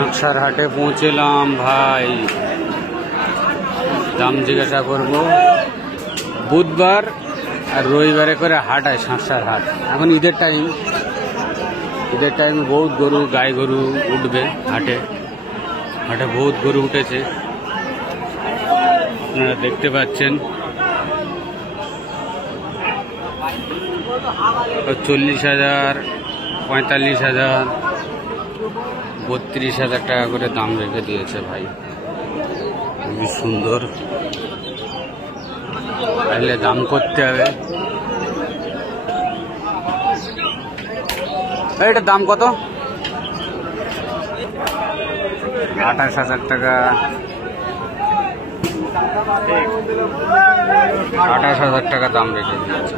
শাঁকসার হাটে পৌঁছলাম ভাই। দাম জিজ্ঞাসা করব। বুধবার আর রবিবারে করে হাট হয় শাঁকসার হাট। এখন ঈদের টাইম বহুত গরু, গাই গরু উঠবে হাটে। হাটে বহুত গরু উঠেছে, আপনারা দেখতে পাচ্ছেন। 40,000, 45,000, 32,000 টাকা করে দাম রেখে দিয়েছে ভাই। খুবই সুন্দর, তাহলে দাম করতে হবে। এটার দাম কত? 28,000 টাকা। 28,000 টাকা দাম রেখে দিয়েছে।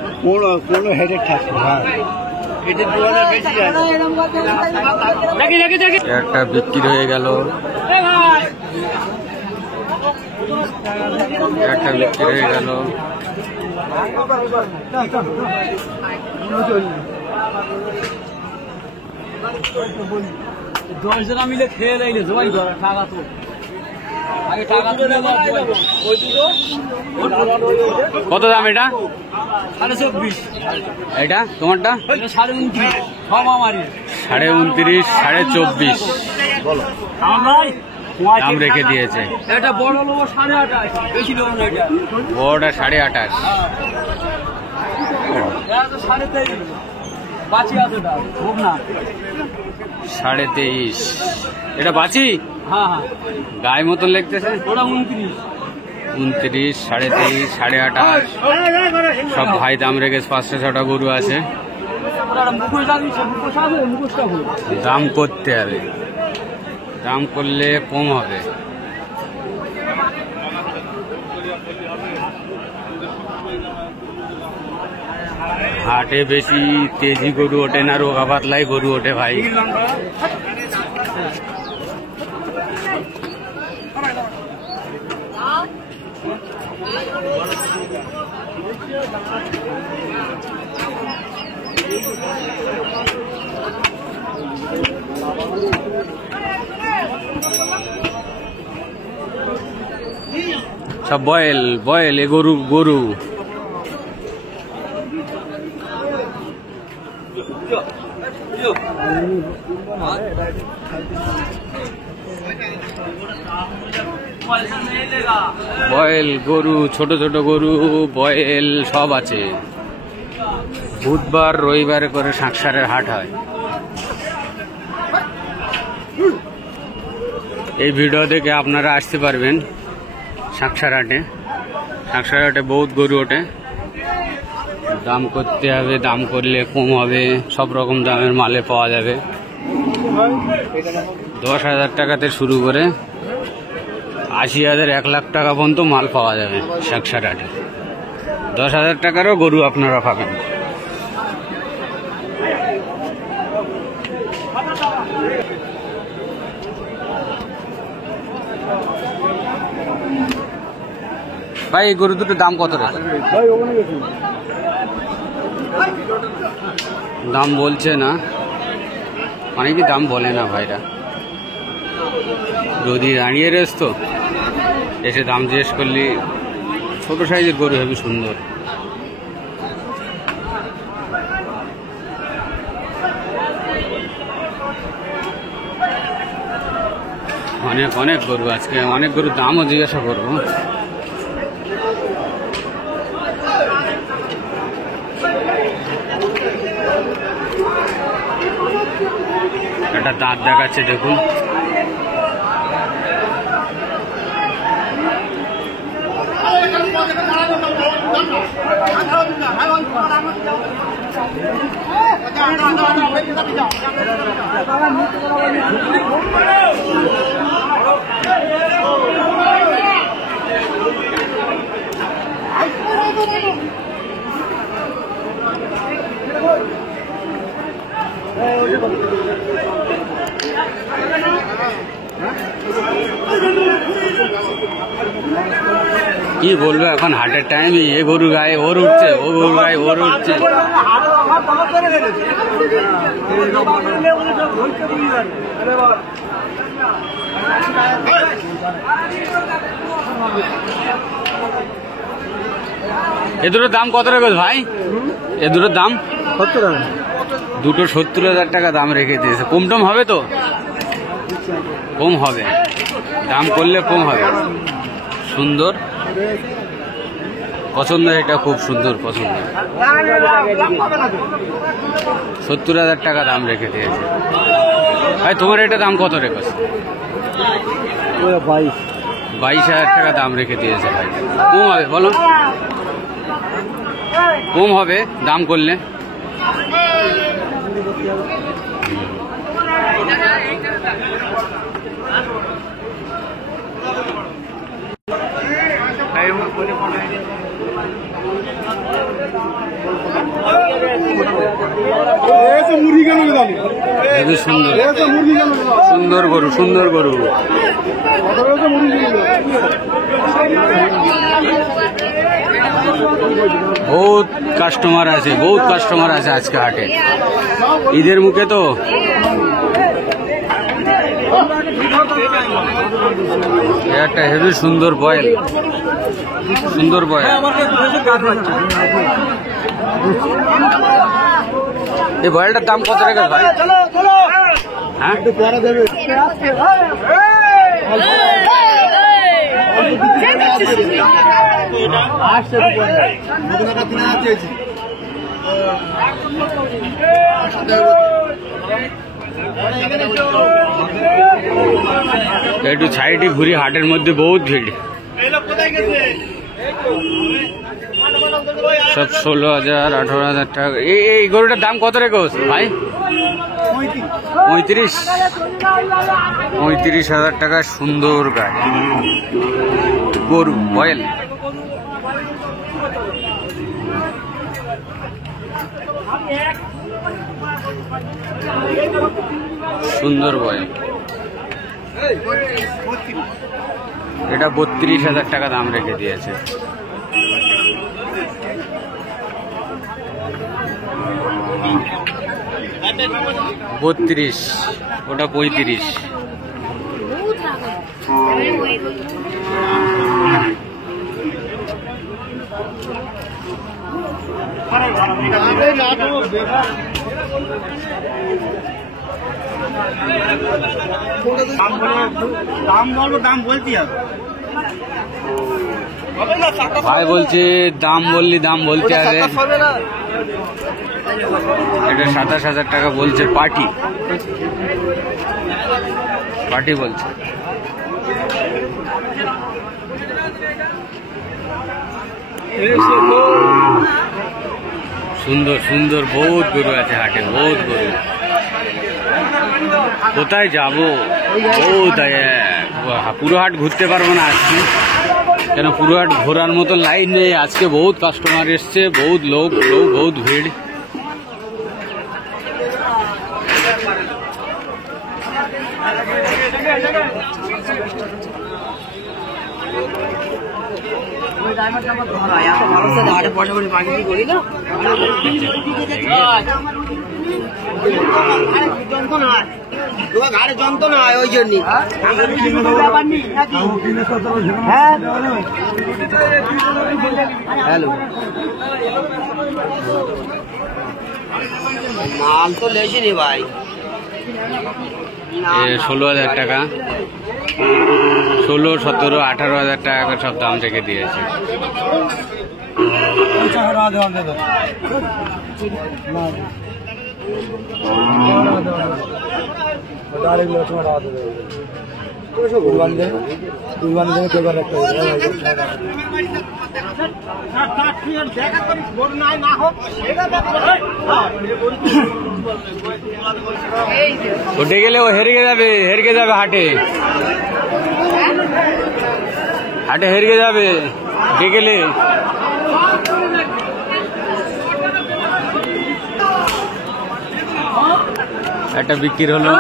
একটা বিক্রি হয়ে গেল, একটা বিক্রি হয়ে গেল। দশজনা মিলে খেয়ে লাইলে জবাই ধরা টাকা তো কত দাম এটা? 24,500। এটা তোমারটা? 29,500। 29,500, 24,500 দাম রেখে দিয়েছে। এটা বড় লোক 28,500, বেশি লোক না। এটা বড়টা 28,500। এটা তো 23,500 বাঁচি আছে। দাম খুব না 23,500। এটা বাঁচি? হ্যাঁ হ্যাঁ, গায়ে মতন লিখতেছে। ওটা 29। 29, 23,500, 28,500 সব ভাই দাম রেখেছে। 500-6টা গরু আছে। দাম করতে হবে, দাম করলে কম হবে। হাটে বেশি তেজি গরু ওঠে না, রোগা পাতলাই গরু ওঠে ভাই। সব বয়েল এ গরু। বয়েল গরু, ছোট ছোট গরু বয়েল সব আছে। বুধবার রবিবারে করে শাঁকসারের হাট হয়। এই ভিডিও দেখে আপনারা আসতে পারবেন শাঁকসার হাটে। শাঁকসার হাটে বহুত গরু ওঠে। দাম করতে হবে, দাম করলে কম হবে। সব রকম দামের মালে পাওয়া যাবে। 10,000 টাকাতে শুরু করে 80,000, 1 লাখ টাকা পর্যন্ত মাল পাওয়া যাবে শাঁকসার হাটে। 10,000 টাকারও গরু আপনারা পাবেন। ভাই এই গরু দুটো দাম কত টাকা? দাম বলছে না, মানে কি দাম বলে না ভাইরা। যদি দাঁড়িয়ে রেস তো এসে দাম জিজ্ঞেস করলি। ছোট সাইজের গরু হেবি সুন্দর। অনেক গরু আজকে, অনেক গরুর দামও জিজ্ঞাসা করবো। একটা দাঁত দেখাচ্ছে দেখুন। কি বলবো এখন হাটের টাইমে এ গরু গায়ে ওর উঠছে, ও গরু গায়ে ওর উঠছে। এ দুটোর দাম কত রেখে ভাই? এ দুটোর দাম 70 টাকা। দুটো 70,000 টাকা দাম রেখে দিয়েছে। কম টম হবে তো? কম হবে, দাম করলে কম হবে। সুন্দর পছন্দ, এটা খুব সুন্দর পছন্দ। 70,000 টাকা দাম রেখে দিয়েছে ভাই। তোমার এটা দাম কত রেখেছে? 22,000 টাকা দাম রেখে দিয়েছে ভাই। কম হবে বলো, কম হবে দাম করলে। সুন্দর সুন্দর গরু, সুন্দর গরু। বহুত কাস্টমার আছে, বহুত কাস্টমার আছে আজকে হাটে, ঈদের মুখে তো। একটা হেভি সুন্দর বয়েল, সুন্দর বয়েল। এই বয়েলটার দাম কত রেখে ভাই? হ্যাঁ, একটু সাইডে ঘুরি, হাটের মধ্যে বহুত ভিড়। সব 16,000 18,000 টাকা। এই গরুটার দাম কত রেখেছ ভাই? 35,000 টাকা। সুন্দর গায়ে গরু, বয়েল। সুন্দর বয়েল। এটা 32,000 টাকা দাম রেখে দিয়েছে। বত্রিশ, ওটা 35। ভাই বলছে দাম বললি, দাম বলতে হবে। এটা 27,000 টাকা বলছে। পার্টি পার্টি বলছে। সুন্দর সুন্দর বহুত গরু আছে হাটে, বহুত গরু। কোথায় যাবো? বহুত পুরো হাট ঘুরতে পারবো না আজকে, কেন পুরো হাট ঘোরার মতো লাইন নেই আজকে। বহুত কাস্টমার এসছে, বহুত লোক, বহুত ভিড়। ঘাড়ে যন্ত্রণা হয় ওই জন্য। হ্যালো, মাল তো লেছি রে ভাই। 16,000 টাকা, 16, 17, 18,000 টাকা সব দাম থেকে দিয়েছে। উঠে গেলে ও হেরে যাবে, হেরে যাবে হাটে, হাটে হেরে যাবে উঠে গেলে। একটা বিক্রি হলো।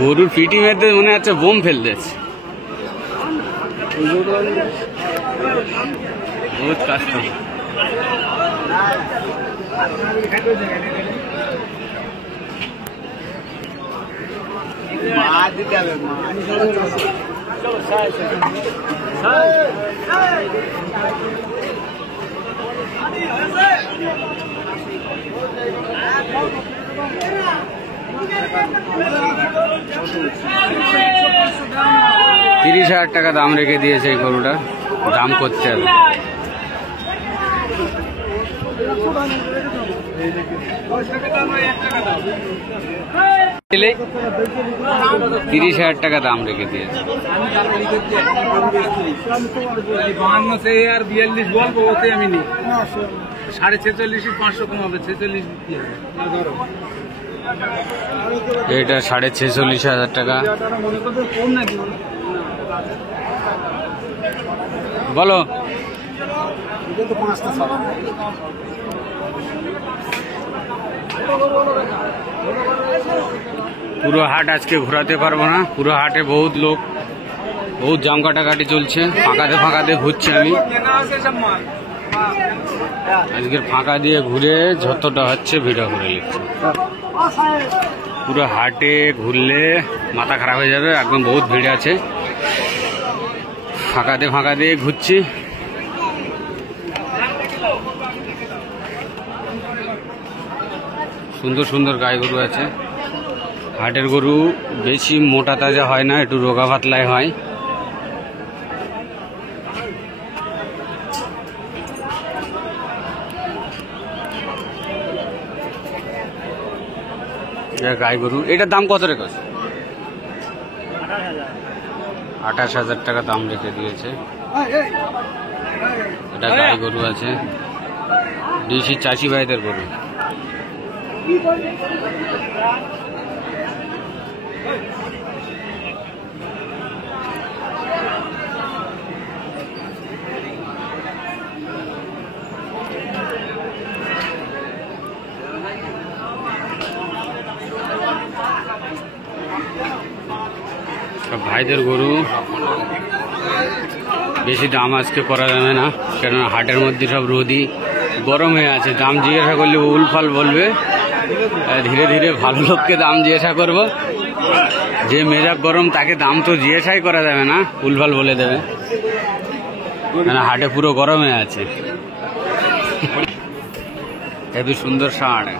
গরুর পিটি মেরতে মনে হচ্ছে বোম ফেলতেছে। বহুত কষ্ট। $30,000 দাম রেখে দিয়েছে এই গরুটা, দাম করতে হবে। 30,000 দাম রেখে দিয়েছে। 52 से यार 42 বলবো, ওতে আমি নি 46.5 500 কমাবে, 46 দিতে হবে। এটা 46,500 টাকা। বলো পুরো হাট আজকে ঘোরাতে পারবো না, পুরো হাটে বহুত লোক, বহুত জাম কাটাকাটি চলছে, ফাঁকাতে ফাঁকাতে ঘুরছি আমি। আজকের ফাঁকা দিয়ে ঘুরে যতটা হচ্ছে ভিডিও করে নিচ্ছি। পুরো হাটে ঘুরলে মাথা খারাপ হয়ে যাবে, একদম বহুত ভিড় আছে, ফাঁকাতে ফাঁকাতে ঘুরছি। সুন্দর সুন্দর গাই গরু আছে। হাটের গরু বেশি মোটা তাজা হয় না, একটু রোগা পাতলাই হয়। গাই গরু, এটার দাম কত রেখেছে? 28,000 টাকা দাম রেখে দিয়েছে। এটা গাই গরু আছে, ডিসি চাষি ভাইদের গরু। ভাইদের গরু বেশি দাম আজকে করা যাবে না, কেননা হাটের মধ্যে সব রোদি গরম হয়ে আছে। দাম জিজ্ঞাসা করলে উলফাল বলবে, ধীরে ধীরে ভালো লোককে দাম জিজ্ঞাসা করব। যে মেজাজ গরম তাকে দাম তো জিজ্ঞাসাই করা যাবে না, উলফাল বলে দেবে, কেন হাটে পুরো গরম হয়ে আছে। হেবি সুন্দর ষাঁড়।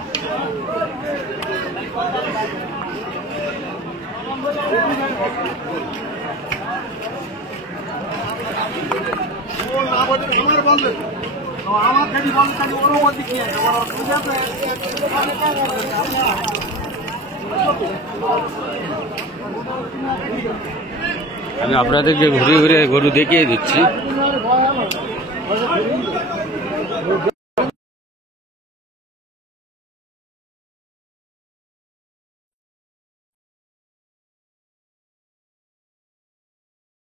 আমি আপনাদেরকে ঘুরে ঘুরে গরু দেখিয়ে দিচ্ছি।